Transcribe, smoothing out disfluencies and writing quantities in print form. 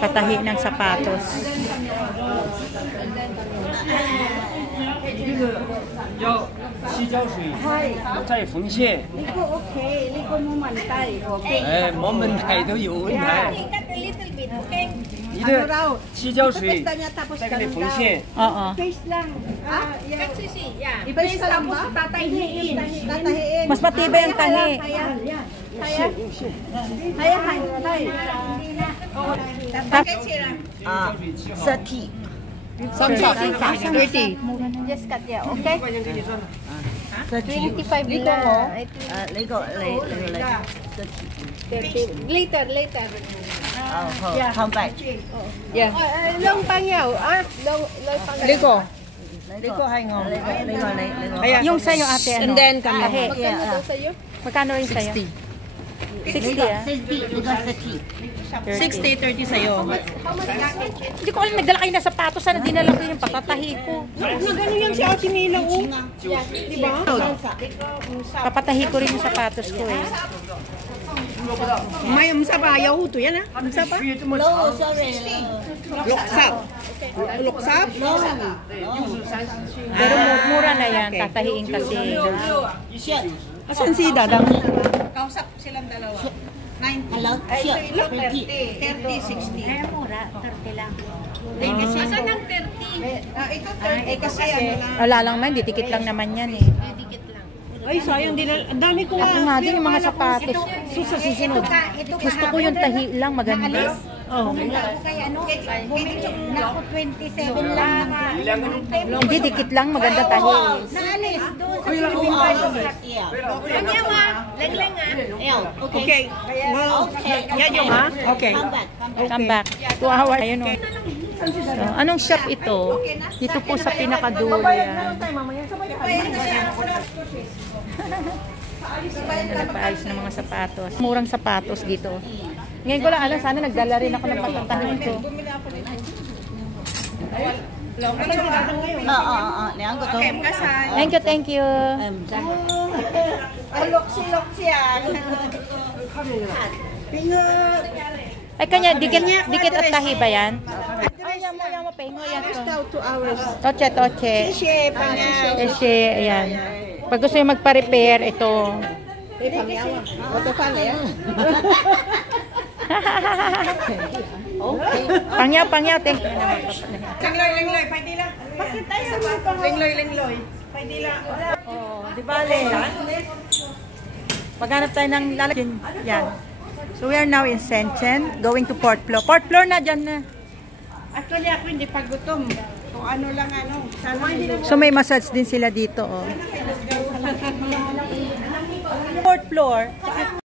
Patahi ng sapatos. 要洗脚水，再缝线。哎，没问题都有问题。你的洗脚水，再给你缝线。Oo. Mas matibay ang tahi. Sati. 30. Just cut yeah, okay? 25 Ligo mo? Ligo. 30. Later. Come back. Yeah. Long pangyaw, long pangyaw. Ligo. Ligo hay ngon. Ligo. Yung sa'yo ate, ano? And then kami. Magkano sa'yo? Magkano rin sa'yo? 60 ah? 60, 30 sa'yo. Hindi ko alam, nagdala kayo na sapatos. Sana dinala ko yung patatahi ko. Nagano yan si Ate Mila, oh. Diba? Papatahi ko rin yung sapatos ko eh. May umsaba, ayaw to yan ha? Umsaba? Luksap? Pero mura na yan, tatahiin kasi. Asan si Dadang? Kausap silang dalawa. 90. Hello? Ay, so ilang 30, 60. Kaya mura, 30 lang. Kasi asan ang 30? Ito 30 kasi ano lang. Wala lang man, didikit lang naman yan eh. Ay, sayang din. Ang dami ko Ako nga din yung mga sapatos. Susunod. Gusto ko yung tahi lang, maganda. Kaya ano, na ako 27 lang. Hindi, dikit lang, maganda tahi. Naalis doon sa Philippines. Kanya ma, leng-leng Okay. Well, yan yung ha? Okay. Come back. 2 hours. Ayun o. So, anong shop ito? Dito po sa pinakadulo yan. Nagpaayos ng mga sapatos. Murang sapatos dito. Ngayon ko lang alam, sana nagdala rin ako ng patatahin ko. Thank you. Loksi yan. Ay, kanya, dikit at tahi ba yan? Ay, yan mo, pahingo yan. Toche. Eshe, ayan. Pag gusto yung magpa-repair, ito. Pangyaw, te. Lengloy, pwede lang. Bakit tayo Lengloy. Pwede lang. Oh, di bale. Maghanap tayo ng lalagyan. Yan. So we are now in Shenzhen, going to Port Floor. Port Floor na dyan na. Actually, ako hindi pa gutom. Kung ano lang ano. So may massage din sila dito. Oh. Port Floor.